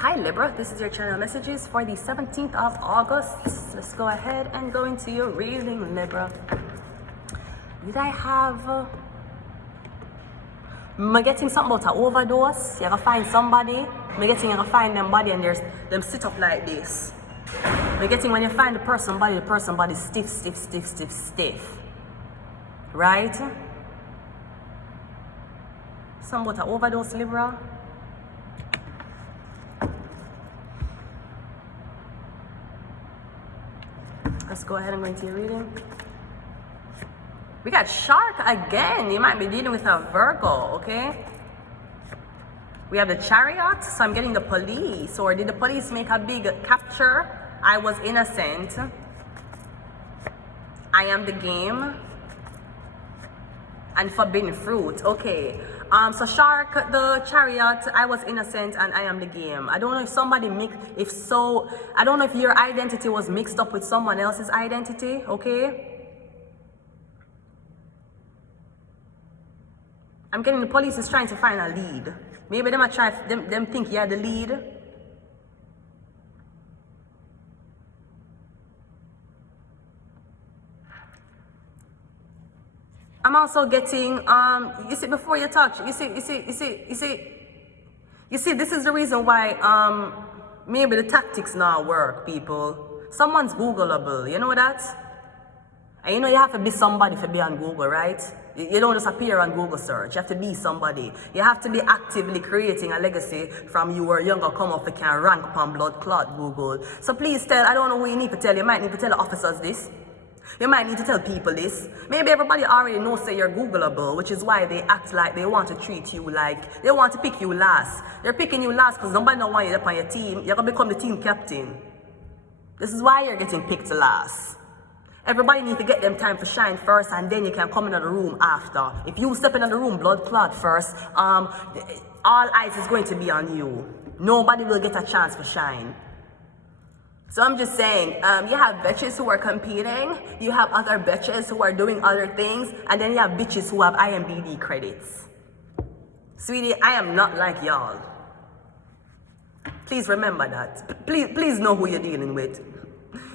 Hi Libra, this is your channel messages for the 17th of August. Let's go ahead and go into your reading, Libra. Did I have... I'm getting something about an overdose. You're gonna find somebody. I'm getting you're gonna find them body and there's them sit up like this. I'm getting when you find the person body stiff, stiff, stiff, stiff, stiff. Right? Something about an overdose, Libra. Let's go ahead and go into your reading. We got Shark again. You might be dealing with a Virgo, okay? We have the Chariot, so I'm getting the police. Or did the police make a big capture? I was innocent. I am the game. And forbidden fruit, okay. So Shark, the Chariot, I was innocent and I am the game. I don't know if somebody I don't know if your identity was mixed up with someone else's identity, okay? I'm getting the police is trying to find a lead. Maybe them think you're the lead. I'm also getting, you see, before you touch, you see, this is the reason why, maybe the tactics not work, people. Someone's Googleable, you know that? And you know you have to be somebody to be on Google, right? You don't just appear on Google search. You have to be somebody. You have to be actively creating a legacy from you were younger, come up, you can rank upon blood clot Google. So please tell, I don't know who you need to tell. You might need to tell the officers this. You might need to tell people this. Maybe everybody already knows that you're Googleable, which is why they act like they want to treat you like, they want to pick you last. They're picking you last because nobody don't want you up on your team. You're going to become the team captain. This is why you're getting picked last. Everybody needs to get them time to shine first and then you can come into the room after. If you step into the room blood clot first, all eyes is going to be on you. Nobody will get a chance to shine. So I'm just saying, you have bitches who are competing, you have other bitches who are doing other things, and then you have bitches who have IMDb credits. Sweetie, I am not like y'all. Please remember that. Please know who you're dealing with.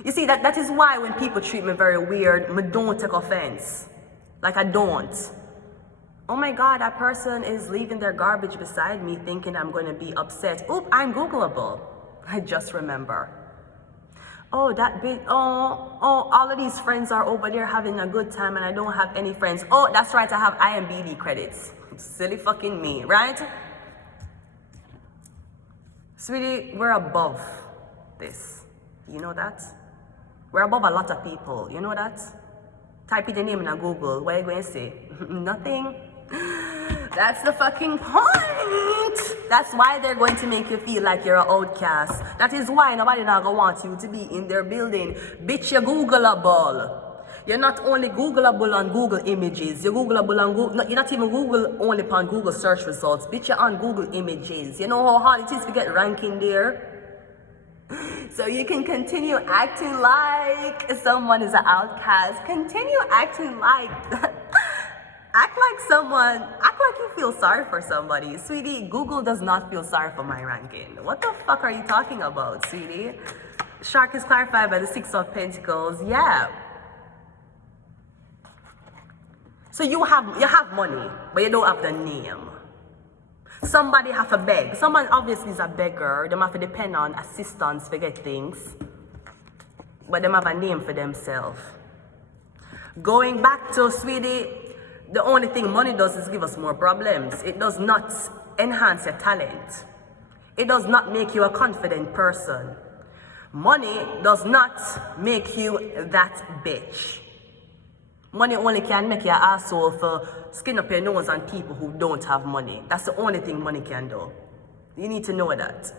You see, that is why when people treat me very weird, I don't take offense. Like I don't. Oh my God, that person is leaving their garbage beside me thinking I'm going to be upset. Oop, I'm Googleable. I just remember. Oh, all of these friends are over there having a good time and I don't have any friends. Oh, that's right, I have IMDb credits. Silly fucking me, right? Sweetie, we're above this. You know that? We're above a lot of people. You know that? Type in the name in a Google. What are you going to say? Nothing? That's the fucking point. That's why they're going to make you feel like you're an outcast. That is why nobody not gonna want you to be in their building. Bitch, you're Googleable. You're not only Googleable on Google Images. You're Googleable on Google. No, you're not even Google only upon Google search results. Bitch, you're on Google Images. You know how hard it is to get ranking there? So you can continue acting like someone is an outcast. Continue acting like... Act like you feel sorry for somebody. Sweetie, Google does not feel sorry for my ranking. What the fuck are you talking about, sweetie? Shark is clarified by the Six of Pentacles. Yeah. So you have money, but you don't have the name. Somebody have to beg. Someone obviously is a beggar. They have to depend on assistance to get things. But they have a name for themselves. Going back to, sweetie, the only thing money does is give us more problems. It does not enhance your talent. It does not make you a confident person. Money does not make you that bitch. Money only can make you an asshole for skin up your nose on people who don't have money. That's the only thing money can do. You need to know that.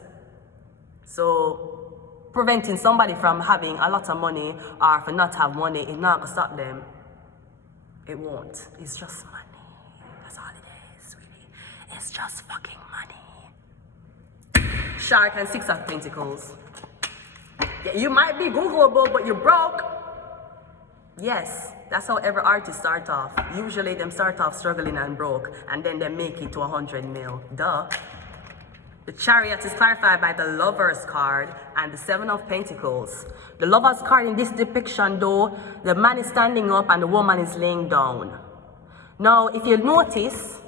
So, preventing somebody from having a lot of money or for not have money is not going to stop them. It won't. It's just money. That's all it is, sweetie. It's just fucking money. Shark and Six of Pentacles. Yeah, you might be Googleable, but you're broke. Yes, that's how every artist starts off. Usually them start off struggling and broke, and then they make it to 100 mil. Duh. The Chariot is clarified by the Lover's card and the Seven of Pentacles. The Lover's card in this depiction, though, the man is standing up and the woman is laying down. Now, if you notice,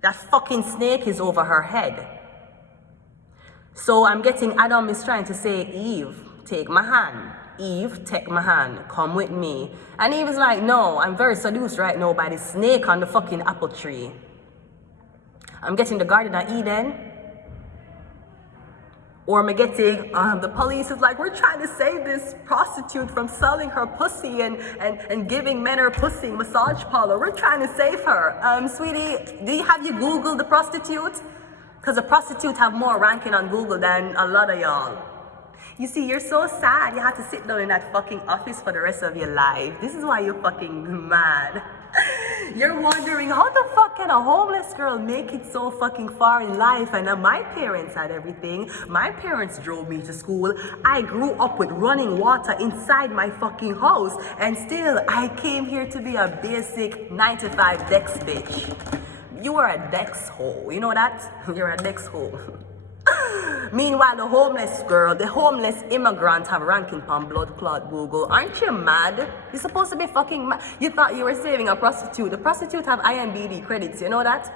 that fucking snake is over her head. So I'm getting Adam is trying to say, Eve, take my hand. Eve, take my hand. Come with me. And Eve is like, no, I'm very seduced right now by the snake on the fucking apple tree. I'm getting the Garden of Eden. Or am I getting, the police is like, we're trying to save this prostitute from selling her pussy and giving men her pussy, massage parlor. We're trying to save her. Sweetie, have you Googled the prostitute? Because the prostitute have more ranking on Google than a lot of y'all. You see, you're so sad. You have to sit down in that fucking office for the rest of your life. This is why you're fucking mad. You're wondering, how the fuck can a homeless girl make it so fucking far in life? And my parents had everything. My parents drove me to school. I grew up with running water inside my fucking house. And still, I came here to be a basic 9-to-5 Dex bitch. You are a Dex hole. You know that? You're a Dex hole. Meanwhile, the homeless girl, the homeless immigrant have ranking on blood clot Google. Aren't you mad? You're supposed to be fucking mad. You thought you were saving a prostitute. The prostitute have IMDb credits, you know that?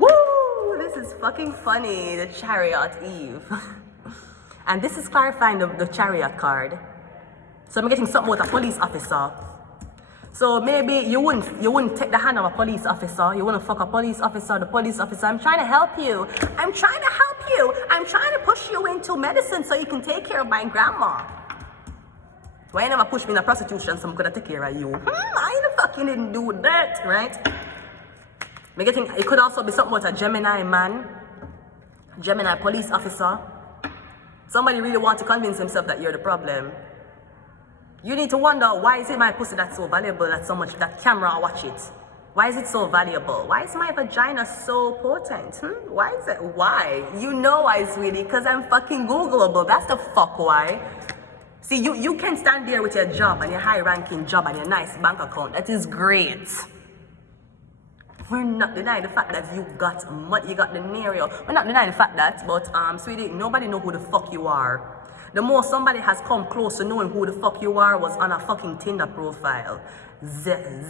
Woo! This is fucking funny. The Chariot Eve. And this is clarifying the Chariot card. So I'm getting something with a police officer. So maybe you wouldn't take the hand of a police officer. You wouldn't fuck a police officer. The police officer, I'm trying to help you. I'm trying to help you. I'm trying to push you into medicine so you can take care of my grandma. Why you never push me in a prostitution so I'm gonna take care of you? I fucking didn't do that, right? It could also be something with a Gemini man. Gemini police officer. Somebody really wants to convince himself that you're the problem. You need to wonder, why is it my pussy that's so valuable that camera watch it? Why is it so valuable? Why is my vagina so potent? Why is it? Why? You know why, sweetie, because I'm fucking Googleable. That's the fuck why. See, you can stand there with your job and your high-ranking job and your nice bank account. That is great. We're not denying the fact that you got money, you got the Nerio. We're not denying the fact that, but sweetie, nobody know who the fuck you are. The more somebody has come close to knowing who the fuck you are was on a fucking Tinder profile. Zip,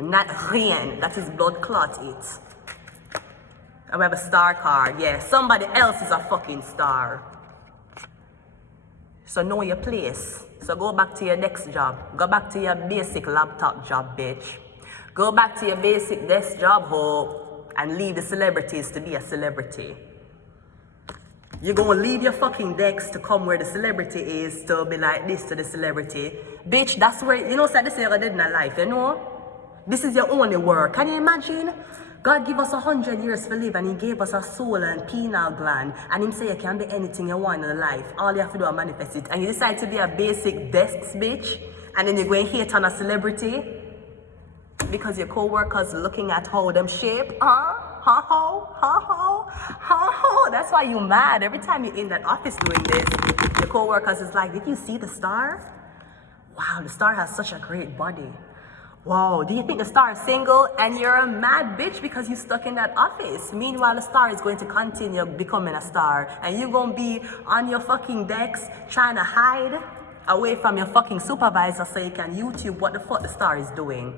not rien. That is blood clot it. And we have a star card. Yeah, somebody else is a fucking star. So know your place. So go back to your next job. Go back to your basic laptop job, bitch. Go back to your basic desk job, ho, and leave the celebrities to be a celebrity. You're gonna leave your fucking decks to come where the celebrity is to be like this to the celebrity. Bitch, that's where, you know, say this is what I did in my life, you know? This is your only work. Can you imagine? God give us 100 years to live and he gave us a soul and pineal gland. And him say you can be anything you want in life. All you have to do is manifest it. And you decide to be a basic desks bitch. And then you're going to hate on a celebrity. Because your co-workers looking at how them shape. That's why you mad. Every time you're in that office doing this, your co-workers is like, did you see the star? Wow, the star has such a great body. Wow, do you think the star is single? And you're a mad bitch because you're stuck in that office. Meanwhile, the star is going to continue becoming a star. And you're going to be on your fucking decks trying to hide away from your fucking supervisor so you can YouTube what the fuck the star is doing.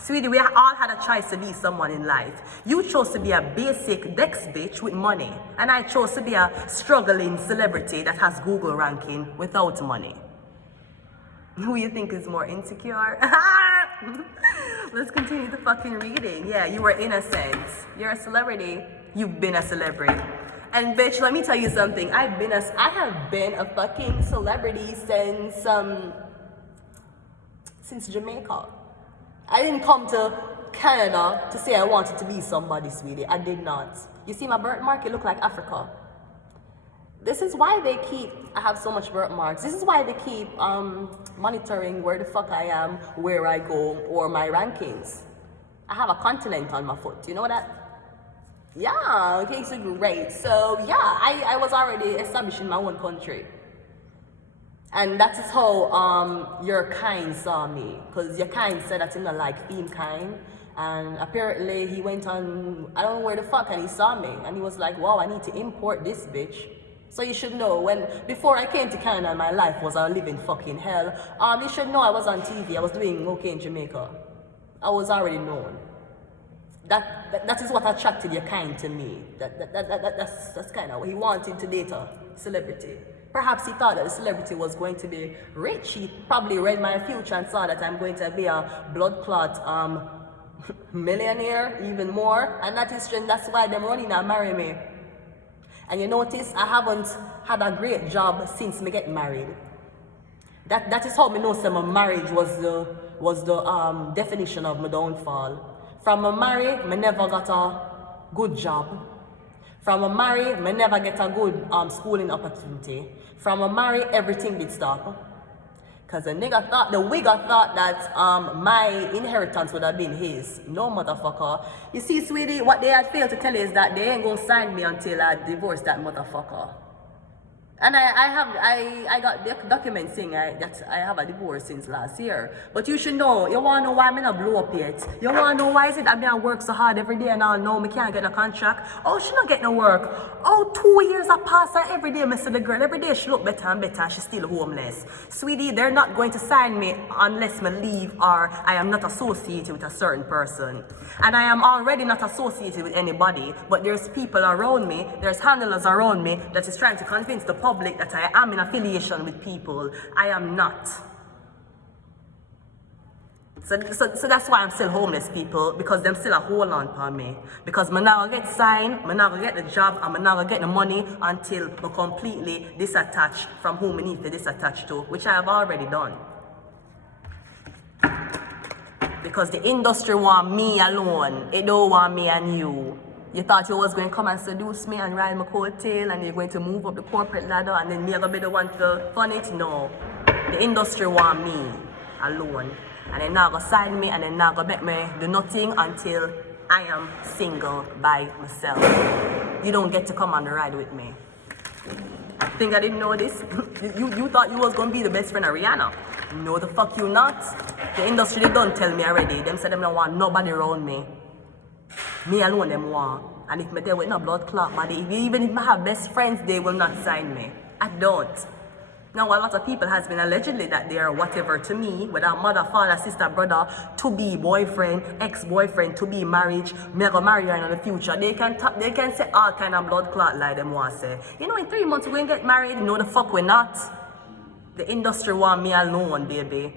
Sweetie, we all had a choice to be someone in life. You chose to be a basic Dex bitch with money. And I chose to be a struggling celebrity that has Google ranking without money. Who you think is more insecure? Let's continue the fucking reading. Yeah, you were innocent. You're a celebrity. You've been a celebrity. And bitch, let me tell you something. I have been a fucking celebrity since Jamaica. I didn't come to Canada to say I wanted to be somebody, sweetie. I did not. You see my birthmark? It looked like Africa. This is why I have so much birthmarks. This is why they keep monitoring where the fuck I am, where I go, or my rankings. I have a continent on my foot. You know that? Yeah, okay, so great. So yeah, I was already established in my own country. And that is how your kind saw me. Because your kind said that he not like being kind. And apparently he went on, I don't know where the fuck, and he saw me. And he was like, wow, I need to import this bitch. So you should know, before I came to Canada, my life was a living fucking hell. You should know I was on TV. I was doing okay in Jamaica. I was already known. That is what attracted your kind to me. That's kind of what he wanted to date a celebrity. Perhaps he thought that the celebrity was going to be rich. He probably read my future and saw that I'm going to be a blood clot millionaire, even more. And that's why they're running and marry me. And you notice I haven't had a great job since me get married. That is how me know my marriage was the definition of my downfall. From a marry, me never got a good job. From a marry, me never get a good schooling opportunity. From a marry, everything did stop. Cause the wigger thought that my inheritance would have been his. No, motherfucker. You see, sweetie, what they had failed to tell you is that they ain't gonna sign me until I divorce that motherfucker. And I got the documents saying that I have a divorce since last year. But you should know, you wanna know why I'm not blow up yet? You wanna know why is it I work so hard every day and I know me can't get a contract? Oh, she not get no work. Oh, 2 years have passed and every day I see the girl. Every day she look better and better and she's still homeless. Sweetie, they're not going to sign me unless me leave or I am not associated with a certain person. And I am already not associated with anybody, but there's people around me, there's handlers around me that is trying to convince the public that I am in affiliation with people. I am not. So that's why I'm still homeless, people, because them still a hold on upon me. Because I'm not gonna get signed, I'm not gonna get the job, and I'm not gonna get the money until I'm completely disattached from whom I need to disattach to, which I have already done. Because the industry want me alone, it don't want me and you. You thought you was going to come and seduce me and ride my coattail and you're going to move up the corporate ladder and then me are going to be the one to fund it? No. The industry want me alone. And they're not going to sign me and they're not going to make me do nothing until I am single by myself. You don't get to come on the ride with me. Think I didn't know this? you thought you was going to be the best friend of Rihanna. No, the fuck you not. The industry, they don't tell me already. Them said them don't want nobody around me. Me alone them want. And if me there with no blood clot body, even if I have best friends, they will not sign me. I don't. Now a lot of people has been allegedly that they are whatever to me, whether mother, father, sister, brother, to be boyfriend, ex-boyfriend, to be marriage, me go marry her in the future. They can say all kind of blood clot like them want say. You know, in 3 months we're going to get married. No, the fuck we're not. The industry want me alone, baby.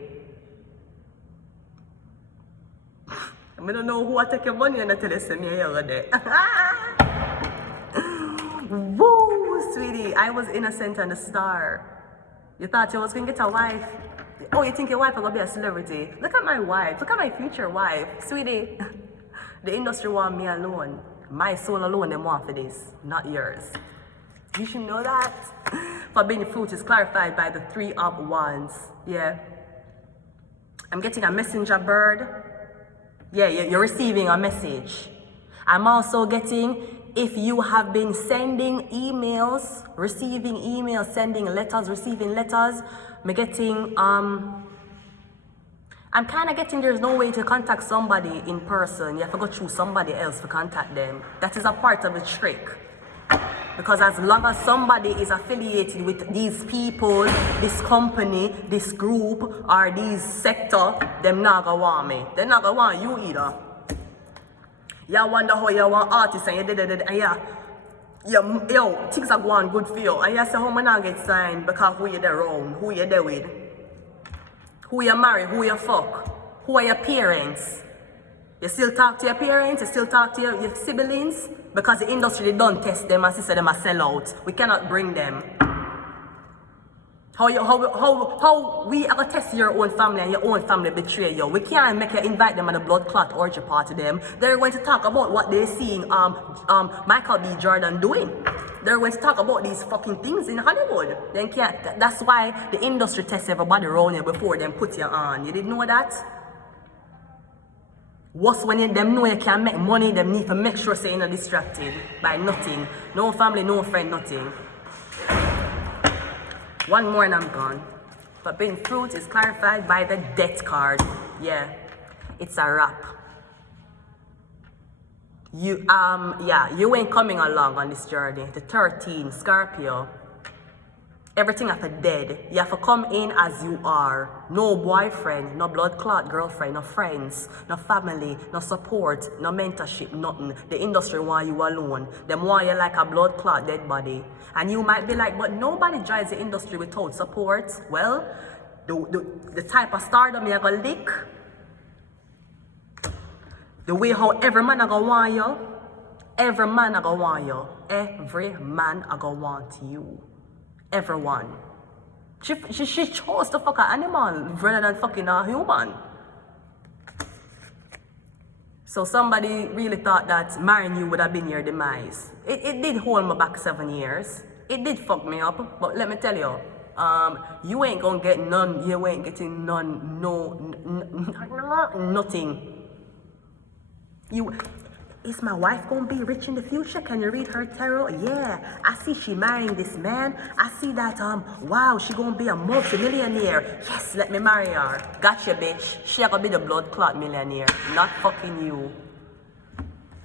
I don't know who I take your money and I tell you send me here there. Woo, sweetie, I was innocent and a star. You thought you was going to get a wife. Oh, you think your wife is going to be a celebrity? Look at my wife. Look at my future wife. Sweetie, the industry want me alone. My soul alone, they want for this, not yours. You should know that. Forbidden fruit is clarified by the 3 of Wands. Yeah. I'm getting a messenger bird. Yeah, you're receiving a message. I'm also getting, if you have been sending emails, receiving emails, sending letters, receiving letters, I'm getting, I'm kind of getting there's no way to contact somebody in person. You have to go through somebody else to contact them. That is a part of the trick. Because as long as somebody is affiliated with these people, this company, this group, or this sector, them not gonna want me. They're not gonna want you either. You wonder how you want artists and you did and yo, things are going good for you. And you say how am I not get signed because who you there around, who you there with, who you marry, who you fuck, who are your parents. You still talk to your parents, you still talk to your siblings, because the industry, they don't test them and say them a sell out. We cannot bring them. How we are going to test your own family and your own family betray you. We can't make you invite them at a blood clot orgy party them. They're going to talk about what they're seeing Michael B. Jordan doing. They're going to talk about these fucking things in Hollywood. They can't. That's why the industry tests everybody around you before they put you on. You didn't know that? What's when them know you can make money, them need to make sure say you're not distracted by nothing. No family, no friend, nothing. One more and I'm gone. Forbidden fruit is clarified by the death card. Yeah, it's a wrap. You ain't coming along on this journey. The 13, Scorpio. Everything have to dead. You have to come in as you are. No boyfriend, no blood clot girlfriend, no friends, no family, no support, no mentorship, nothing. The industry want you alone. Them want you like a blood clot dead body. And you might be like, but nobody joins the industry without support. Well, the type of stardom you're gonna lick, the way how every man a gonna want you, every man a gonna want you, every man a gonna want you. Everyone. She chose to fuck an animal rather than fucking a human. So somebody really thought that marrying you would have been your demise. It did hold me back 7 years. It did fuck me up, but let me tell you, you ain't gonna get none, you ain't getting none, nothing. Is my wife gonna be rich in the future? Can you read her tarot? Yeah, I see she marrying this man. I see that, wow, she gonna be a multi-millionaire. Yes, let me marry her. Gotcha, bitch. She gonna be the blood clot millionaire, not fucking you.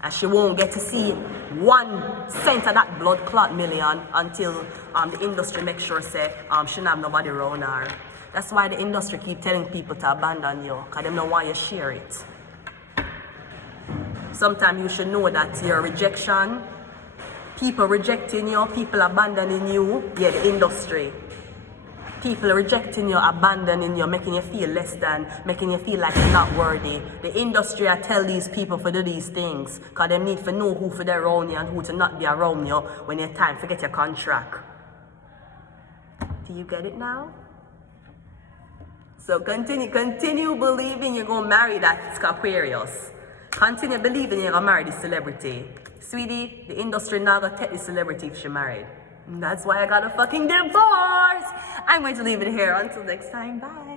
And she won't get to see 1 cent of that blood clot million until the industry makes sure say she don't have nobody around her. That's why the industry keep telling people to abandon you, because they don't want you to share it. Sometimes you should know that your rejection, people rejecting you, people abandoning you, yeah, the industry. People rejecting you, abandoning you, making you feel less than, making you feel like you're not worthy. The industry, I tell these people to do these things, because they need to know who for they around you and who to not be around you when it's time to get your contract. Do you get it now? So continue believing you're going to marry that Aquarius. Continue believing you're going to marry this celebrity. Sweetie, the industry now going to take the celebrity if she married. And that's why I got a fucking divorce. I'm going to leave it here. Until next time, bye.